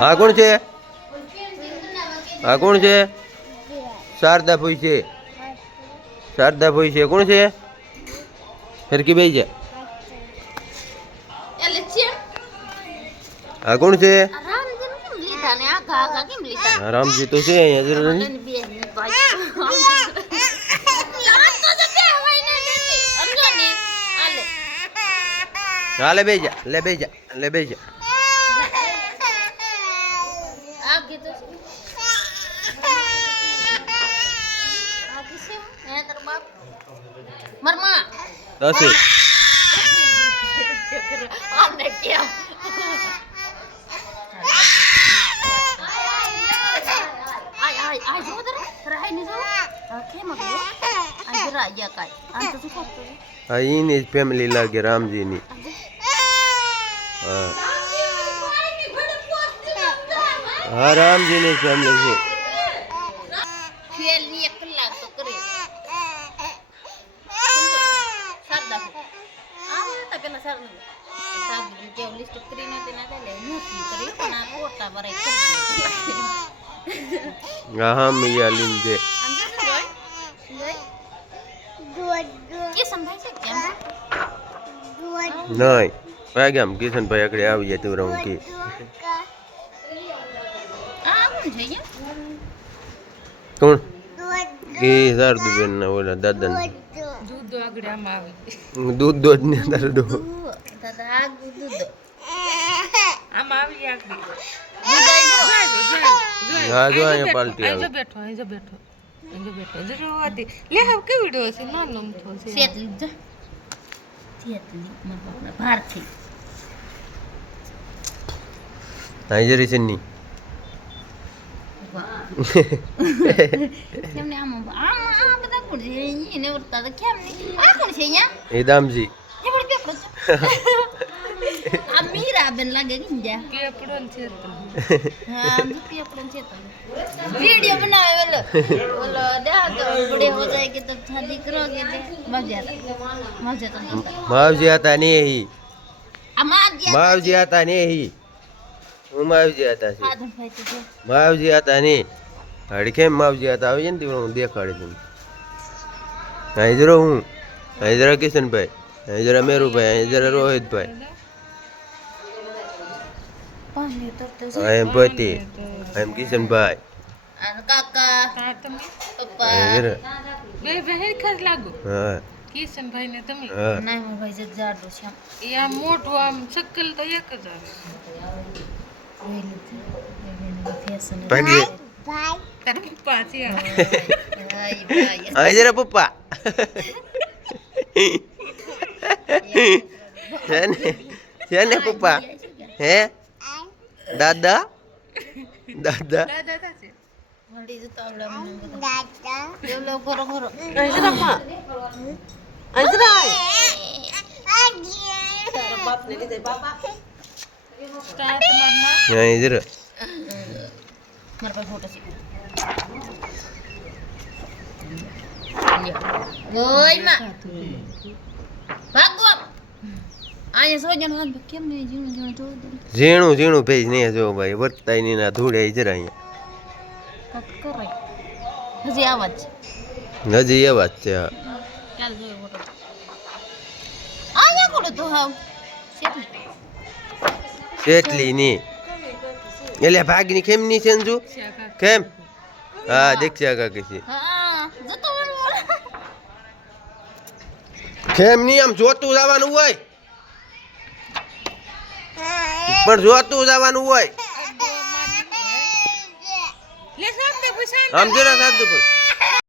હા કોણ છે? હા કોણ છે? શારદા ભાઈ છે. શારદા ભાઈ છે. કોણ છે? ફરકી ભાઈ છે. હા કોણ છે? રામજી તો છે હા લે બેજા લે બેજા લે બેજા દસ હા એની ફેમિલી લાગે રામજીની. હા હા રામજીની ફેમિલી છે. હા હા મિયા લીન છે. નહીં ભાઈ આમ કિશનભાઈ આગળ આવી જાય તું રહું કે કોણ એ શારદુબેન ના ઓલા દાદા દૂધ દોધ ને દાદો હા જો અહીંયા પાલટી આવે બેઠો બેઠો જરૂર હતી લે હવે કેવી વિડિયો છે નો નમતો છે સેટલી જ સેટલી મને ભારથી નાઈજરી છે ની કેમ ને આમ બધા કોણ છે એને વર્તા તો કેમ ને આ કોણ છે અહીંયા એ દામજી એ પણ પેપર આ મીરા બેન લાગે કિંજા પેપડન છે તો હા પેપડન છે તો वीडियो बनावे बोलो देखो बड़े हो जाएंगे तब शादी करोगे मावजी आता नहीं मावजी आता नहीं હું માવજી હતા છે માવજી હતા નહીં હાડી કેમ માવજી હતા આવી ને હું દેખાડી દઉં અહીં જરા હું અહીં જરા કિશનભાઈ અહીં જરા મેરુભાઈ અહીં જરા રોહિતભાઈ એમ પતિ એમ કિશનભાઈ કાકા પપ્પા બે બહેન ખાસ લાગુ હા કિશનભાઈ ને તમે ના હું ભાઈ જ જાડો છે એ આમ મોટું આમ શક્કલ તો એક જ આવે ભાઈ તારા પપ્પા છે અહીં જરા પપ્પા છે ને પપ્પા હે દાદા દાદા દાદા છે વળી જતો આવડે દાદા એલો ઘરો ઘરો અંજરા તારા બાપ ને લીધે બાપા સ્ટાર્ટ મારના અહીં જરા મારા પાસે ફોટો છે ઓય માં ભાગો આયા સોજન હાથ કેમ ને જીણું જીણું તો ઝીણું ઝીણું ભેજ નહીં જો ભાઈ વર્તાય ની ના ધૂળે જરા અહીંયા કટ કરે હજી આવાજ હજી એ વાત છે હા ચાલ જોયો ફોટો આયા કોડો તો હાવ કેટલી ની એટલે ભાગની કેમ ની છે અંજુ કેમ હા દેખશે કાકી છે હા જતો કેમ ની આમ જોતું જવાનું હોય પણ જોતું જવાનું હોય લે સાબ દે પૂછાય આમ જરા સાદું પણ